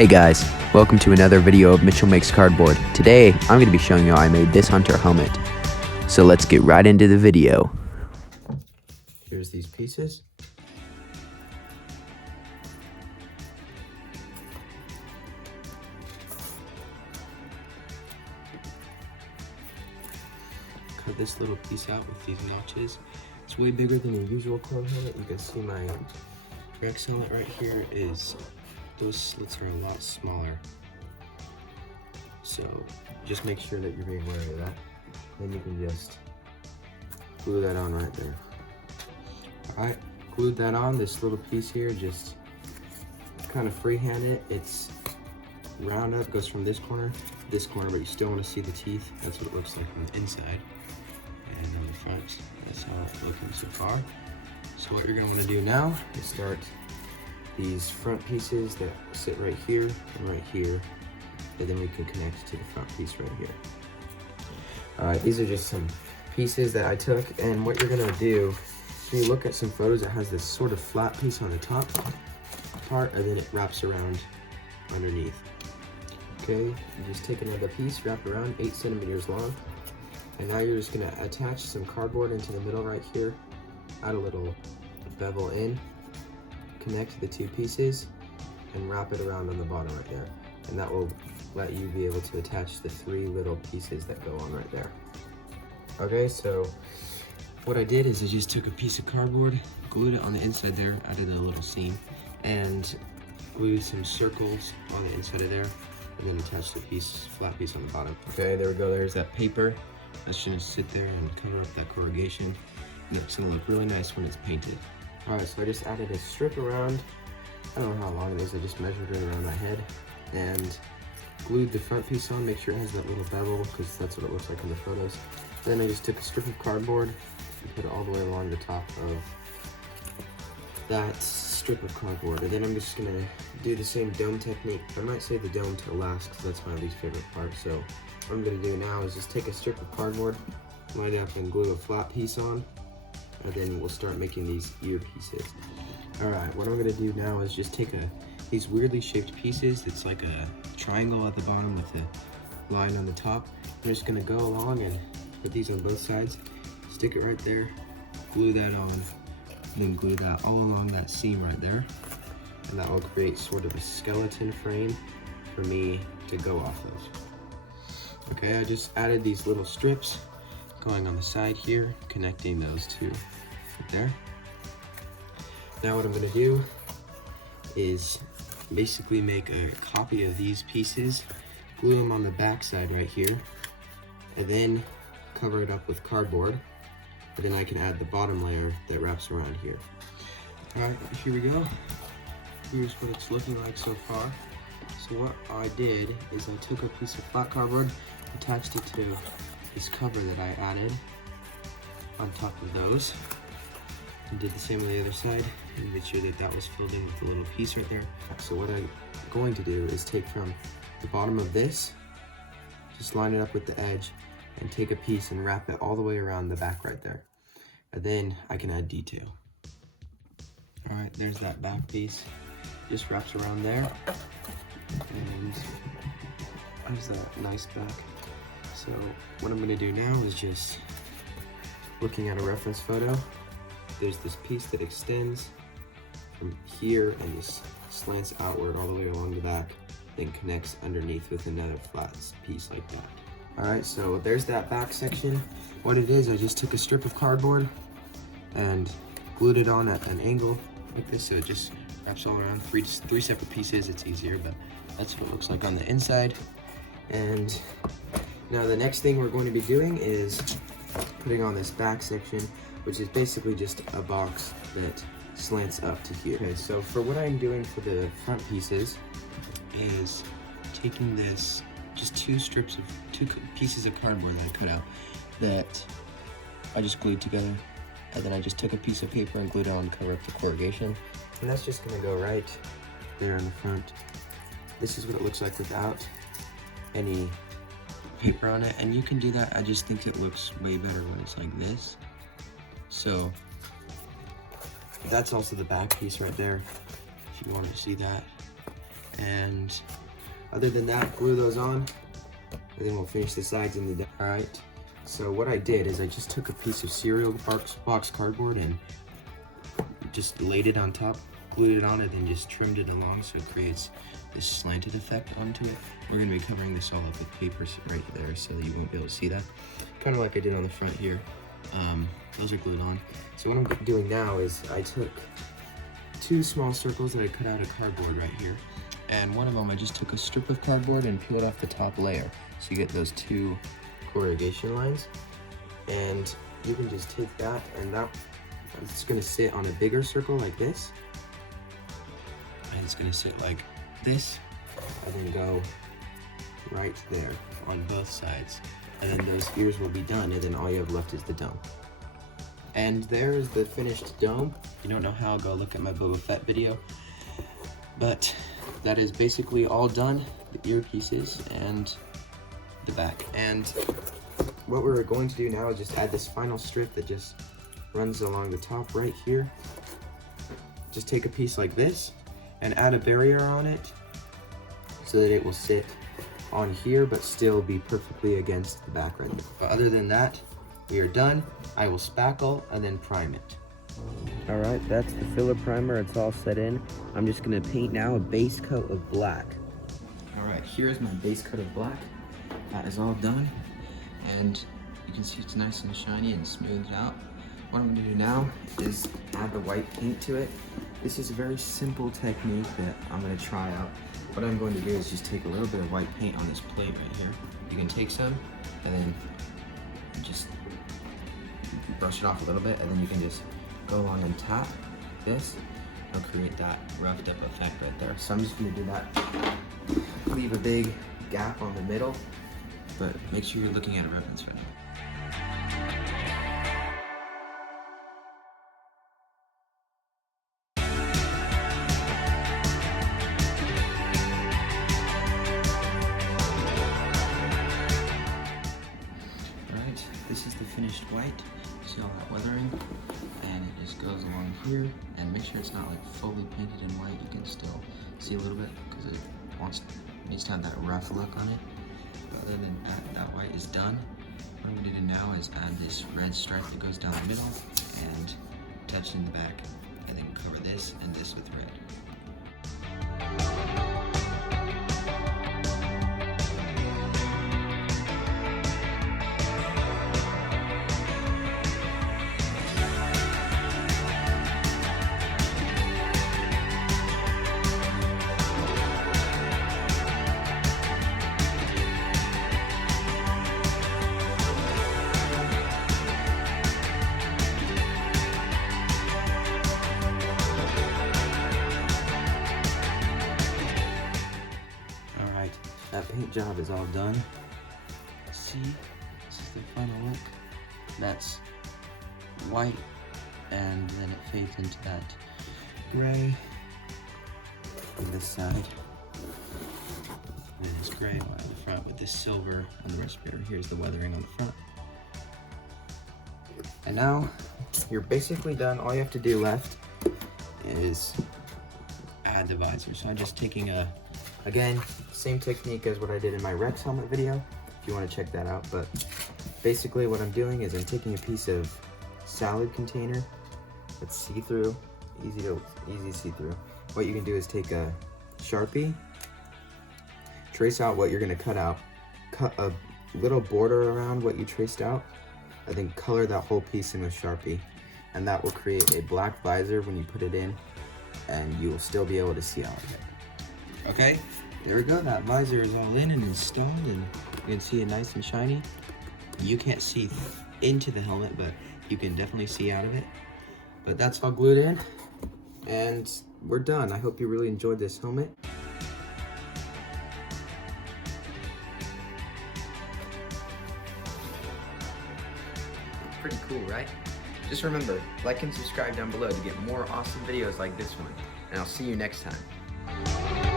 Hey guys, welcome to another video of Mitchell Makes Cardboard. Today, I'm going to be showing you how I made this hunter helmet. So let's get right into the video. Here's these pieces. Cut this little piece out with these notches. It's way bigger than a usual clone helmet. You can see my Rex helmet right here is, those slits are a lot smaller. So just make sure that you're being aware of that. Then you can just glue that on right there. Alright, glued that on. This little piece here, just kind of freehand it. It's round up, goes from this corner to this corner, but you still want to see the teeth. That's what it looks like on the inside. And on the front, that's how it's looking so far. So what you're going to want to do now is start these front pieces that sit right here and right here, and then we can connect to the front piece right here. Alright, these are just some pieces that I took, and what you're going to do, when you look at some photos, it has this sort of flat piece on the top part, and then it wraps around underneath. Okay, you just take another piece, wrap around 8 centimeters long, and now you're just going to attach some cardboard into the middle right here, add a little bevel in, connect the two pieces, and wrap it around on the bottom right there. And that will let you be able to attach the 3 little pieces that go on right there. Okay, so what I did is I just took a piece of cardboard, glued it on the inside there, added a little seam, and glued some circles on the inside of there, and then attached a flat piece on the bottom. Okay, there we go, there's that paper. That's gonna sit there and cover up that corrugation. And it's gonna look really nice when it's painted. Alright, so I just added a strip around. I don't know how long it is, I just measured it around my head and glued the front piece on, make sure it has that little bevel, because that's what it looks like in the photos. Then I just took a strip of cardboard and put it all the way along the top of that strip of cardboard. And then I'm just gonna do the same dome technique. I might save the dome till last, because that's my least favorite part. So what I'm gonna do now is just take a strip of cardboard, line it up and glue a flat piece on, and then we'll start making these ear pieces. Alright, what I'm gonna do now is just take these weirdly shaped pieces. It's like a triangle at the bottom with a line on the top. I'm just gonna go along and put these on both sides, stick it right there, glue that on, and then glue that all along that seam right there. And that will create sort of a skeleton frame for me to go off of. Okay, I just added these little strips going on the side here, connecting those two right there. Now what I'm gonna do is basically make a copy of these pieces, glue them on the back side right here, and then cover it up with cardboard. And then I can add the bottom layer that wraps around here. Alright, here we go. Here's what it's looking like so far. So what I did is I took a piece of flat cardboard, attached it to this cover that I added on top of those, and did the same on the other side, and made sure that that was filled in with a little piece right there. So what I'm going to do is take from the bottom of this, just line it up with the edge, and take a piece and wrap it all the way around the back right there. And then I can add detail. Alright, there's that back piece. Just wraps around there, and there's that nice back. So what I'm gonna do now is just, looking at a reference photo, there's this piece that extends from here and just slants outward all the way along the back, then connects underneath with another flat piece like that. Alright, so there's that back section. What it is, I just took a strip of cardboard and glued it on at an angle like this, so it just wraps all around. Three separate pieces, it's easier, but that's what it looks like on the inside. And now the next thing we're going to be doing is putting on this back section, which is basically just a box that slants up to here. Okay, so for what I'm doing for the front pieces is taking this, just two pieces of cardboard that I cut out that I just glued together, and then I just took a piece of paper and glued it on to cover up the corrugation. And that's just gonna go right there in the front. This is what it looks like without any paper on it, and you can do that. I just think it looks way better when it's like this. So that's also the back piece right there, if you want to see that. And other than that, glue those on, and then we'll finish the sides in the All right, so what I did is I just took a piece of cereal box cardboard and just laid it on top, glued it on, and then just trimmed it along so it creates this slanted effect onto it. We're gonna be covering this all up with papers right there so that you won't be able to see that. Kind of like I did on the front here. Those are glued on. So what I'm doing now is I took 2 small circles that I cut out of cardboard right here. And one of them I just took a strip of cardboard and peeled off the top layer. So you get those 2 corrugation lines. And you can just take that, and it's gonna sit on a bigger circle like this. And it's gonna sit like this, and then go right there on both sides. And then those ears will be done, and then all you have left is the dome. And there is the finished dome. If you don't know how, go look at my Boba Fett video. But that is basically all done, the earpieces and the back. And what we're going to do now is just add this final strip that just runs along the top right here. Just take a piece like this and add a barrier on it so that it will sit on here but still be perfectly against the back right there. But other than that, we are done. I will spackle and then prime it. All right, that's the filler primer. It's all set in. I'm just gonna paint now a base coat of black. All right, here's my base coat of black. That is all done. And you can see it's nice and shiny and smoothed out. What I'm gonna do now is add the white paint to it. This is a very simple technique that I'm gonna try out. What I'm going to do is just take a little bit of white paint on this plate right here. You can take some and then just brush it off a little bit, and then you can just go along and tap this. It'll create that roughed up effect right there. So I'm just gonna do that. Leave a big gap on the middle, but make sure you're looking at a reference right now. This is the finished white. See all that weathering? And it just goes along here. And make sure it's not like fully painted in white. You can still see a little bit because it needs to have that rough look on it. But other than that white is done. What I'm going to do now is add this red stripe that goes down the middle and touch in the back. And then cover this and this with red. That paint job is all done. See, this is the final look. That's white, and then it fades into that gray on this side. And it's gray on the front with this silver on the respirator. Here's the weathering on the front. And now you're basically done. All you have to do left is add the visor. So I'm just taking again, same technique as what I did in my Rex helmet video, if you want to check that out. But basically what I'm doing is I'm taking a piece of salad container that's see-through, easy see-through. What you can do is take a Sharpie, trace out what you're going to cut out, cut a little border around what you traced out, and then color that whole piece in with Sharpie. And that will create a black visor when you put it in, and you will still be able to see out of it. Okay, there we go. That visor is all in and installed, and you can see it nice and shiny. You can't see into the helmet, but you can definitely see out of it. But that's all glued in, and we're done. I hope you really enjoyed this helmet. Pretty cool, right? Just remember, like and subscribe down below to get more awesome videos like this one, and I'll see you next time.